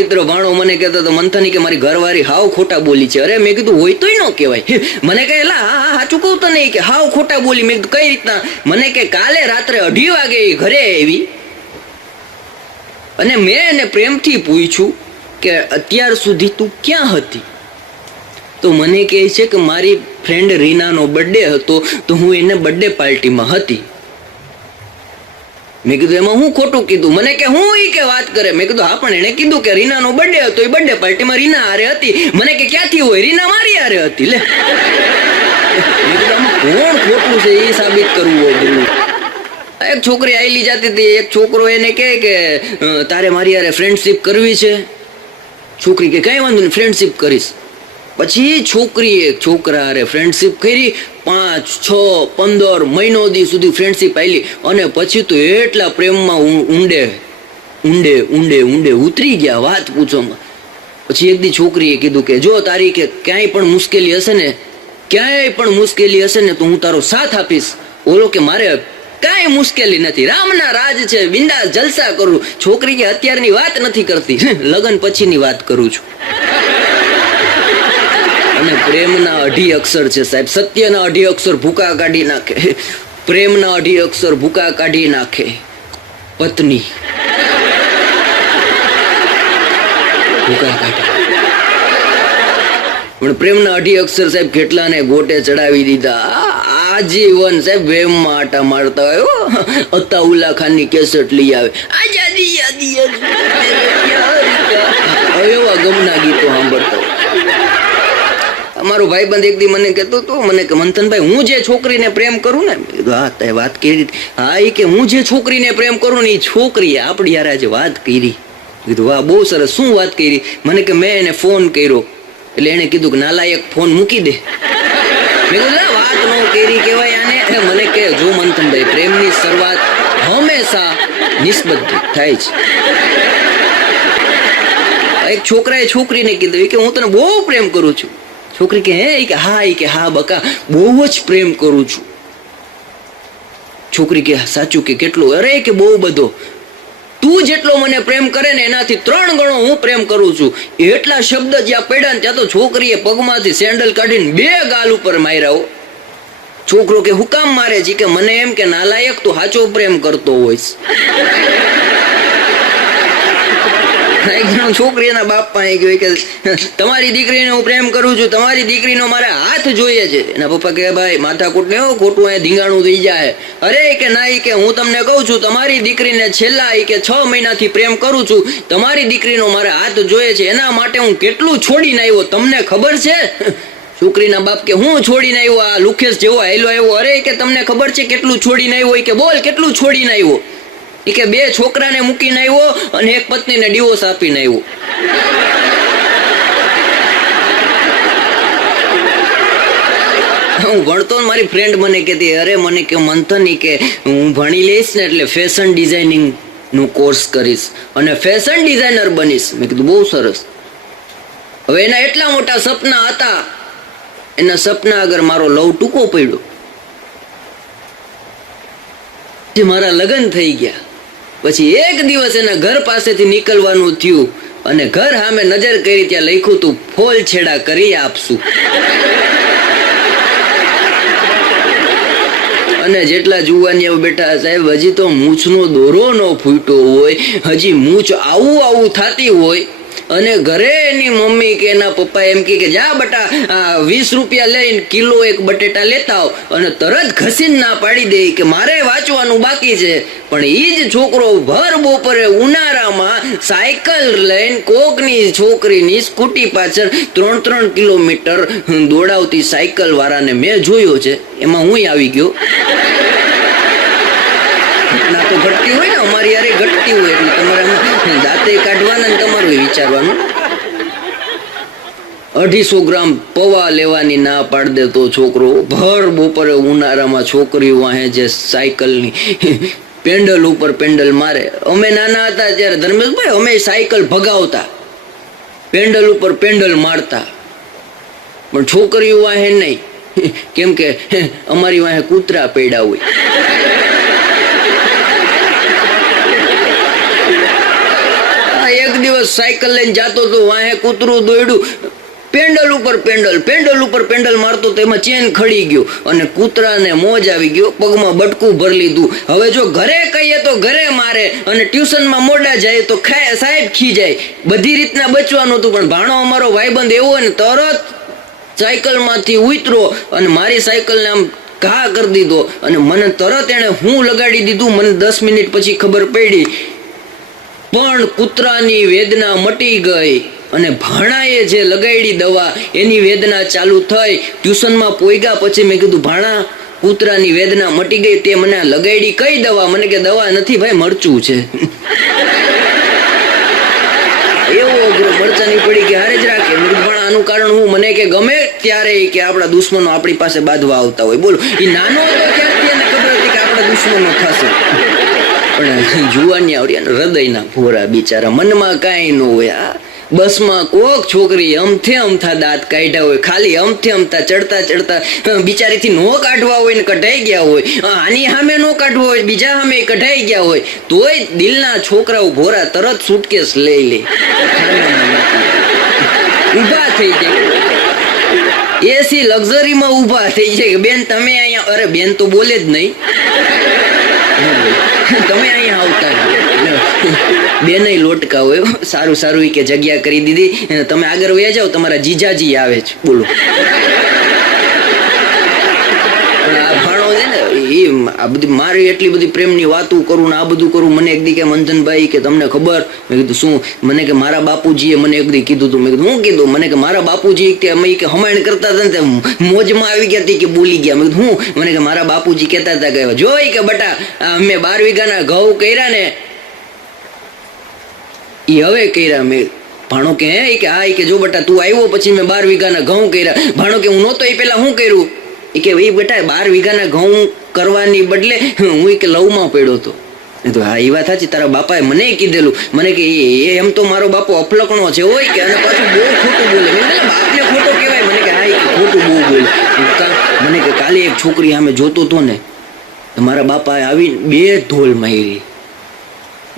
મિત્ર ભાણો મને કહેતો હતો, મંથની કે મારી ઘરવાળી હાવ ખોટા બોલી છે. અરે મેં કીધું હોય તોય ન કહેવાય. મને કહે લા હા સાચું કહું તો નહીં કે હાવ ખોટા બોલી. મેં કીધું કઈ રીતના? મને કે કાલે રાત્રે 2:30 વાગે ઘરે આવી અને મેં એને પ્રેમથી પૂછ્યું કે અત્યાર સુધી તું ક્યાં હતી? તો મને કહે છે કે મારી ફ્રેન્ડ રીનાનો બર્થડે હતો તો હું એને બર્થડે પાર્ટીમાં હતી. મેં કીધું એમાં હું ખોટું કીધું? મને કે હું ઈ કે વાત કરે. મેં કીધું હા પણ એને કીધું કે રીનાનો બર્થડે હતો, એ બર્થડે પાર્ટીમાં રીના હારે હતી. મને કે ક્યાંથી હોય? રીના મારી હારે હતી. લે મેં કીધું આમાં કોણ ખોટું છે એ સાબિત કરવું અઘરું. એક છોકરી આયલી જતી હતી, એક છોકરો એને કહે કે તારે મારી હારે ફ્રેન્ડશિપ કરવી છે? છોકરી કે કઈ વાંધો નહીં ફ્રેન્ડશિપ કરીશ. પછી છોકરીએ છોકરા હારે ફ્રેન્ડશિપ કરી 5, 6, 15 મહિનો સુધી ફ્રેન્ડશિપ આવેલી અને પછી તો એટલા પ્રેમમાં ઊંડે ઊંડે ઊંડે ઊંડે ઉતરી ગયા, વાત પૂછોમાં. પછી એક દી છોકરીએ કીધું કે જો તારી કે ક્યાંય પણ મુશ્કેલી હશે ને તો હું તારો સાથ આપીશ. ઓલો કે મારે કાંઈ મુશ્કેલી નથી, રામના રાજ છે, બિંદાસ જલસા કરું. છોકરી કે અત્યારની વાત નથી કરતી, લગ્ન પછીની વાત કરું છું. અને પ્રેમના 2 અક્ષર છે સાહેબ. સત્યના 2 અક્ષર ભૂકા કાઢી નાખે, પ્રેમના 2 અક્ષર ભૂકા કાઢી નાખે. પત્ની ભૂકા કાઢી પણ પ્રેમના 2 અક્ષર સાહેબ કેટલાને ગોટે ચડાવી દીધા. આજીવન સાહેબ વેમમાં આટા મારતા હોય. અતાઉલ્લા ખાનની કેસેટ લઈ આવે, આઝાદી યાદી એવા ગમના ગીતો સાંભળતા. અમારો ભાઈબંધ એક દી મને કહેતો હતો, મને કે મંથનભાઈ હું જે છોકરીને પ્રેમ કરું ને, હા તે વાત કરી. હા એ કે હું જે છોકરીને પ્રેમ કરું ને એ છોકરીએ આપણી યાર આજે વાત કરી. કીધું વાહ બહુ સરસ, શું વાત કરી? મને કે મેં એને ફોન કર્યો એટલે એને કીધું કે નાલાયક ફોન મૂકી દે. મેં કીધું વાત ન કરી કહેવાય આને. મને કે જો મંથનભાઈ પ્રેમની શરૂઆત હંમેશા નિસ્બત થાય છે. એક છોકરાએ છોકરીને કીધું કે હું તને બહુ પ્રેમ કરું છું. છોકરી કે હે? કે હા બકા બહુ જ પ્રેમ કરું છું. છોકરી કે સાચું? કે કેટલું? અરે કે બહુ બધો. તું જેટલો મને પ્રેમ કરે ને એનાથી 3 ગણો હું પ્રેમ કરું છું. એટલા શબ્દ જ્યાં પડ્યા ને ત્યાં તો છોકરીએ પગમાંથી સેન્ડલ કાઢીને 2 ગાલ ઉપર માર્યા. છોકરો કે હું કામ મારે છે? કે મને એમ કે નાલાયક તું સાચો પ્રેમ કરતો હોઈશ. છોકરી એના બાપ પાસે ગયો કે તમારી દીકરીને હું પ્રેમ કરું છું, તમારી દીકરીનો મારે હાથ જોઈએ છે. એના પપ્પા કે ભાઈ માથાકૂટ ને ખોટું અહીંયા ધીંગાણું થઈ જાય. અરે કે ના કે હું તમને કહું છું તમારી દીકરીને છેલ્લા કે 6 મહિનાથી પ્રેમ કરું છું. તમારી દીકરીનો મારે હાથ જોઈએ છે, એના માટે હું કેટલું છોડીને આવ્યો તમને ખબર છે? છોકરીના બાપ કે હું છોડીને આવ્યો? આ લુખેશ જેવો હેલો આવ્યો. અરે કે તમને ખબર છે કેટલું છોડીને આવ્યો? કે બોલ કેટલું છોડીને આવ્યો? એ કે 2 છોકરાને મૂકીને આવ્યો અને 1 પત્નીને ડિવોર્સ આપીને આવ્યો. હું ભણતો મારી ફ્રેન્ડ મને કહેતી, અરે મને કે મંથની કે હું ભણી લઈશ ને એટલે ફેશન ડિઝાઇનિંગ નું કોર્સ કરીશ અને ફેશન ડિઝાઇનર બનીશ. મેં કીધું બહુ સરસ. હવે એના એટલા મોટા સપના હતા, એના સપના આગળ મારો લવ ટૂંકો પડ્યો. મારા લગ્ન થઈ ગયા. પછી એક દિવસ એના ઘર પાસેથી નીકળવાનું થયું અને ઘર સામે નજર કરી ત્યાં લખ્યું તું ફોલ છેડા કરી આપશું. અને જેટલા જુવાનિયા બેઠા સાહેબ હજી તો મૂછનો દોરો ન ફૂટ્યો હોય, હજી મૂછ આવું થતી હોય અને ઘરે એની મમ્મી કે એના પપ્પા એમ કે જા બટા 20 રૂપિયા લઈને કિલો 1 બટેટા લેતા આવ અને તરત ઘસીને ના પાડી દે કે મારે વાંચવાનું બાકી છે. પણ એ જ છોકરો ભર બપોરે ઉનાળામાં સાયકલ લઈને કોકની છોકરીની સ્કૂટી પાછળ 3 કિલોમીટર દોડાવતી સાયકલ વાળાને મેં જોયો છે. એમાં હું આવી ગયો. ના તો ઘટતી હોય ને અમારી યારે ઘટતી હોય એટલે તમારે દાંતે કાઢવાના ને તમારું વિચારવાનું. 250 ગ્રામ પૌવા લેવાની ના પાડ દેતો છોકરો. ભર બપોરે ઉનાળામાં છોકરીઓ વાહે જે સાયકલની પેન્ડલ ઉપર પેન્ડલ મારે. અમે નાના હતા ત્યારે ધર્મેશભાઈ અમે સાયકલ ભગાવતા, પેન્ડલ ઉપર પેન્ડલ મારતા, પણ છોકરીઓ વાહે નહીં. કેમ કે અમારી વાહે કૂતરા પડ્યા હોય. એક દિવસ બસ સાયકલ લઈને જાતો તો વાહે કૂતરું દોડ્યું, પેન્ડલ ઉપર પેન્ડલ મારતો તો એમાં ચેન ખડી ગયો અને કૂતરાને મોજ આવી ગયો, પગમાં બટકું ભરી લીધું. હવે જો ઘરે કહીએ તો ઘરે મારે અને ટ્યુશનમાં મોડા જાય તો સાહેબ ખીજાય. બધી રીતના બચવાનું હતું, પણ ભાણો અમારો ભાઈબંધ એવો ને તરત સાયકલ માંથી ઉતરો અને મારી સાયકલને આમ ઘા કરી દીધો અને મને તરત એને હું લગાડી દીધું. મને 10 મિનિટ પછી ખબર પડી, પણ કૂતરાની વેદના મટી ગઈ અને ભાણાએ જે લગાડી દવા એની વેદના ચાલુ થઈ. ટ્યુશનમાં પોઈગા પછી મેં કીધું, ભાણા કૂતરાની વેદના મટી ગઈ, તે મને લગાડી કઈ દવા? મને કે દવા નથી ભાઈ, મરચું છે. એવો અઘરો મરચાની પડી કે હારે જ રાખે. પણ આનું કારણ હું? મને કે ગમે ત્યારે કે આપણા દુશ્મનો આપણી પાસે બાંધવા આવતા હોય. બોલો, એ નાનો હતો ત્યારથી એને ખબર હતી કે આપણા દુશ્મનો થશે. પણ જુવાની આવડી હૃદયના ભોરા બિચારા, મનમાં કાંઈ ન હોય. બસમાં કોક છોકરી અમથા દાંત કાઢ્યા હોય, ખાલી અમથા ચડતા બિચારીથી નો કાઢવા હોય ને કઢાઈ ગયા હોય, આની સામે નો કાઢવા હોય, બીજા સામે કઢાઈ ગયા હોય, તોય દિલના છોકરાઓ ભોરા તરત સુટકેસ લઈ લે, ઉભા થઈ જાય, એસી લક્ઝરીમાં ઉભા થઈ જાય. બેન તમે અહીંયા, અરે બેન તો બોલે જ નહીં, તમે અહીંયા આવતા બેનય લોટકા હોય. સારું કે જગ્યા કરી દીધી, તમે આગળ વયા જાઓ, તમારા જીજાજી આવે છે. બોલો, આ ભાણો છે ને, એ આ બધી મારી એટલી બધી પ્રેમની વાતો કરું ને આ બધું કરું. મને એક દી કે મંથનભાઈ કે તમને ખબર? મેં કીધું શું? મને કે મારા બાપુજીએ મને એક દી કીધું હતું. મેં કીધું હું કીધું? મને કે મારા બાપુજી કે અમે કે હમાયણ કરતા હતા ને મોજમાં આવી ગયા કે બોલી ગયા. મેં કીધું હું? મને કે મારા બાપુજી કહેતા હતા કે જોઈ કે બટા અમે 12 વીઘાના ઘઉં કર્યા ને એ હવે કર્યા. મેં ભાણો કે હે કે હા, કે જો બટા તું આવ્યો પછી મેં 12 વીઘાના ઘઉં કર્યા. ભાણો કે હું નહોતો એ પેલા હું કર્યું? એ કે એ બેટા 12 વીઘાના ઘઉં કરવાની બદલે હું કે લવમાં પડ્યો હતો. તો હા, એ વાત સાચી, તારા બાપાએ મને કીધેલું. મને કે એમ તો મારો બાપો અફલકણો છે હોય કે, અને પાછું બહુ ખોટું બોલે. બાપને ખોટો કહેવાય? મને કે હા, ખોટું બહુ બોલે. મને કે કાલે એક છોકરી સામે જોતો હતો ને, મારા બાપાએ આવીને 2 ધોલ મારી.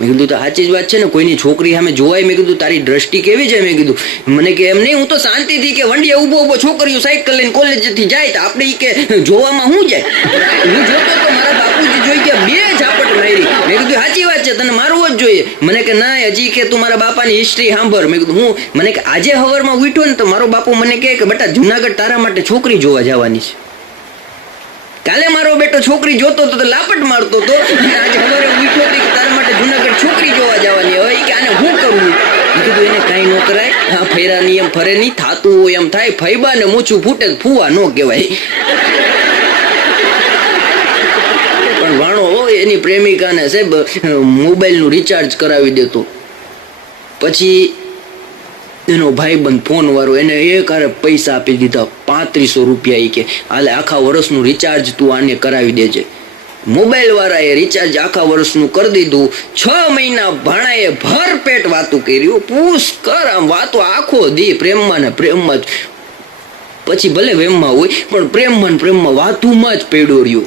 મેં કીધું તો સાચી જ વાત છે ને, કોઈની છોકરી સામે જોવાય? મેં કીધું તારી દ્રષ્ટિ કેવી છે? મેં કીધું. મને કે એમ નહીં, હું તો શાંતિથી કે વંડિયા ઉભો છોકરીઓ સાયકલ લઈને કોલેજથી જાય તો આપણે કે જોવામાં શું જાય? હું જોતો તો મારા બાપુજી જોઈ ગયા 2 ઝાપટ મારી. મેં કીધું સાચી વાત છે, તને મારવો જ જોઈએ. મને કે ના, હજી કે તું મારા બાપાની હિસ્ટ્રી સાંભળ. મેં કીધું હું? મને કે આજે હવારમાં ઉઠ્યો ને તો મારો બાપુ મને કહે કે બેટા જુનાગઢ તારા માટે છોકરી જોવા જવાની છે. કાલે મારો બેટો છોકરી જોતો તો લાપટ મારતો હતો, આજે સવારે ઉઠ્યો કે તારા માટે જુનાગઢ છોકરી જોવા જવાની. હવે કે આને શું કરવું? કીધું એને કાંઈ ન કરાય, હા ફેરા નિયમ ફરે નહીં, થાતું હોય એમ થાય. ફૈબા ને મૂછું ફૂટે, ફૂવા ન કહેવાય. પણ વાણો એની પ્રેમિકાને સાહેબ મોબાઈલનું રિચાર્જ કરાવી દેતો. પછી એનો ભાઈબંધ ફોન વાળો એને એક હારે પૈસા આપી દીધા 3500 રૂપિયા. કે હાલે આખા વર્ષનું રિચાર્જ તું આને કરાવી દેજે. મોબાઈલ વાળાએ રિચાર્જ આખા વર્ષનું કરી દીધું. 6 મહિના ભાણાએ ભરપેટ વાતું કર્યું, પુષ્કર આમ વાતો આખો દી પ્રેમમાં ને પ્રેમમાં જ. પછી ભલે વેમમાં હોય પણ પ્રેમમાં વાતુમાં જ પેડો રહ્યો.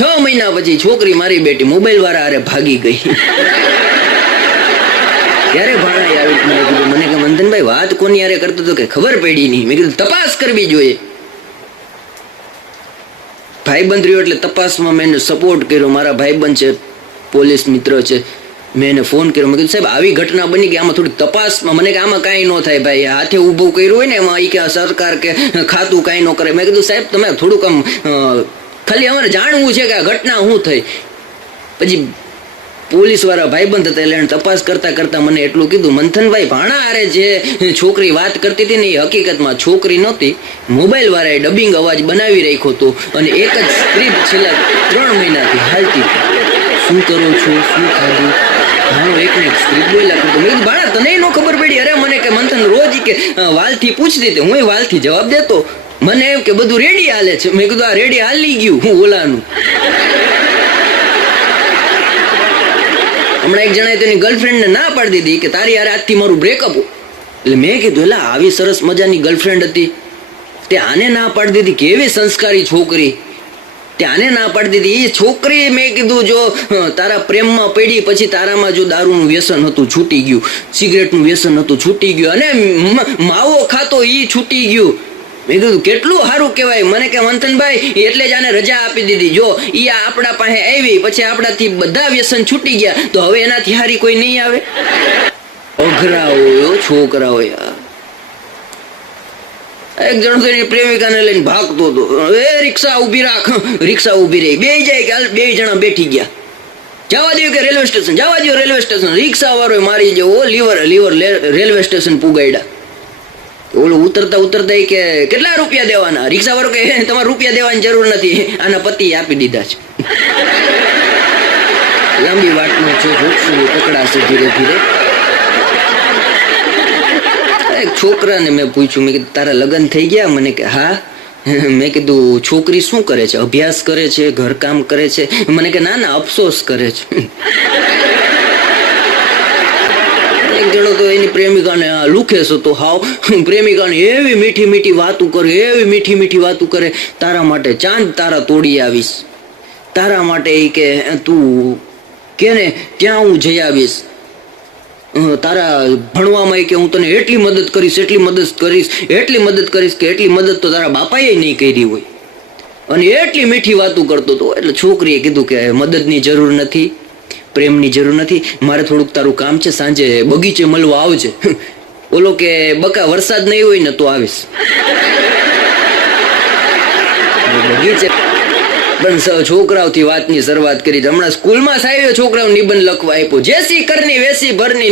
6 મહિના પછી છોકરી મારી બેટી મોબાઈલ વાળા હારે ભાગી ગઈ. ત્યારે ભાણા આવી મને કીધું, મને કે મંથનભાઈ વાત કોની યારે કરતો હતો કે ખબર પડી નહીં. મેં કીધું તપાસ કરવી જોઈએ. ભાઈબંધ રહ્યો એટલે તપાસમાં મેં એને સપોર્ટ કર્યો. મારા ભાઈબંધ છે, પોલીસ મિત્ર છે, મેં એને ફોન કર્યો. મેં કીધું સાહેબ આવી ઘટના બની કે આમાં થોડી તપાસમાં. મને કે આમાં કાંઈ ન થાય ભાઈ, હાથે ઊભું કર્યું હોય ને એમાં એ કે સરકાર કે ખાતું કાંઈ ન કરે. મેં કીધું સાહેબ તમે થોડુંક આમ ખાલી અમારે જાણવું છે કે આ ઘટના શું થઈ. પછી પોલીસ વાળા ભાઈબંધ હતા એટલે તપાસ કરતા મને એટલું કીધું, મંથનભાઈ ભાણા હારે જે છોકરી વાત કરતી હતી ને એ હકીકતમાં છોકરી નહોતી. મોબાઈલ વાળાએ ડબિંગ અવાજ બનાવી રાખ્યો હતો અને એક જ સ્ક્રિપ્ટ છેલ્લા 3 મહિનાથી હાલતી. શું કરો છો, શું ખાધું? ભાણો એકને એક સ્ક્રિપ્ટ બોલ્યા કરતો. મેં કીધું ભાણા તને ન ખબર પડી? અરે મને કે મંથન રોજ કે વાલથી પૂછતી હતી, હું વાલથી જવાબ દેતો. મને એમ કે બધું રેડી હાલે છે. મેં કીધું આ રેડી હાલી ગયું હું ઓલાનું. હમણાં એક જણાએ તેની ગર્લફ્રેન્ડને ના પાડી દીધી કે તારી યાર આજથી મારું બ્રેકઅપ. એટલે મેં કીધું એટલે આવી સરસ મજાની ગર્લફ્રેન્ડ હતી તે આને ના પાડી દીધી? કેવી સંસ્કારી છોકરી. ત્યાંને ના પાડતી હતી એ છોકરી. મેં કીધું જો તારા પ્રેમમાં પડી પછી તારામાં જો દારૂનું વ્યસન હતું છૂટી ગયું, સિગરેટનું વ્યસન હતું છૂટી ગયું, અને માવો ખાતો ઈ છૂટી ગયું. મેં કીધું કેટલું સારું કહેવાય. મને કે મંથનભાઈ એટલે જ આને રજા આપી દીધી. જો ઈ આપણા પાસે આવી પછી આપણાથી બધા વ્યસન છૂટી ગયા તો હવે એનાથી હારી કોઈ નહીં આવે. અઘરા હોય છોકરા હોય. એક જણ તો એની પ્રેમિકાને લઈને ભાગતો હતો. એ રિક્ષા ઉભી રાખ, રિક્ષા ઉભી રહી. બે જાય કે બે જણા બેઠી ગયા. જવા દો કે રેલવે સ્ટેશન, જવા દો રેલવે સ્ટેશન. રિક્ષા વાળો મારી જેવો લીવર રેલવે સ્ટેશન પુગાડ્યા. ઓલું ઉતરતા કે કેટલા રૂપિયા દેવાના? રિક્ષા વાળો કે તમારે રૂપિયા દેવાની જરૂર નથી, આના પતિ આપી દીધા છે. લાંબી વાતનો છે, પકડાશે ધીરે ધીરે. એક છોકરાને મેં પૂછ્યું, મેં કીધું તારા લગ્ન થઈ ગયા? મને કે હા. મેં કીધું છોકરી શું કરે છે? અભ્યાસ કરે છે, ઘરકામ કરે છે? મને કે ના ના અફસોસ કરે છે. એક જણો તો એની પ્રેમિકાને લુખેસ હતો હાવ. પ્રેમિકાને એવી મીઠી મીઠી વાતું કરે, એવી મીઠી મીઠી વાતું કરે. તારા માટે ચાંદ તારા તોડી આવીશ, તારા માટે એ કે તું કે ને ત્યાં હું જઈ આવીશ, તારા ભણવામાં કે હું તને એટલી મદદ કરીશ, એટલી મદદ કરીશ, એટલી મદદ કરીશ કે એટલી મદદ તો તારા બાપાએ નહીં કરી હોય. અને એટલી મીઠી વાતું કરતો હતો. એટલે છોકરીએ કીધું કે મદદની જરૂર નથી, પ્રેમની જરૂર નથી, મારે થોડુંક તારું કામ છે, સાંજે બગીચે મળવા આવજે. ઓલો કે બકા વરસાદ નહીં હોય ને તો આવીશ. બગીચે પણ છોકરાઓથી વાતની શરૂઆત કરી. હમણાં સ્કૂલમાં સાહેબે છોકરાઓ નિબંધ લખવા આપ્યો, જેસી કરની વેસી ભરની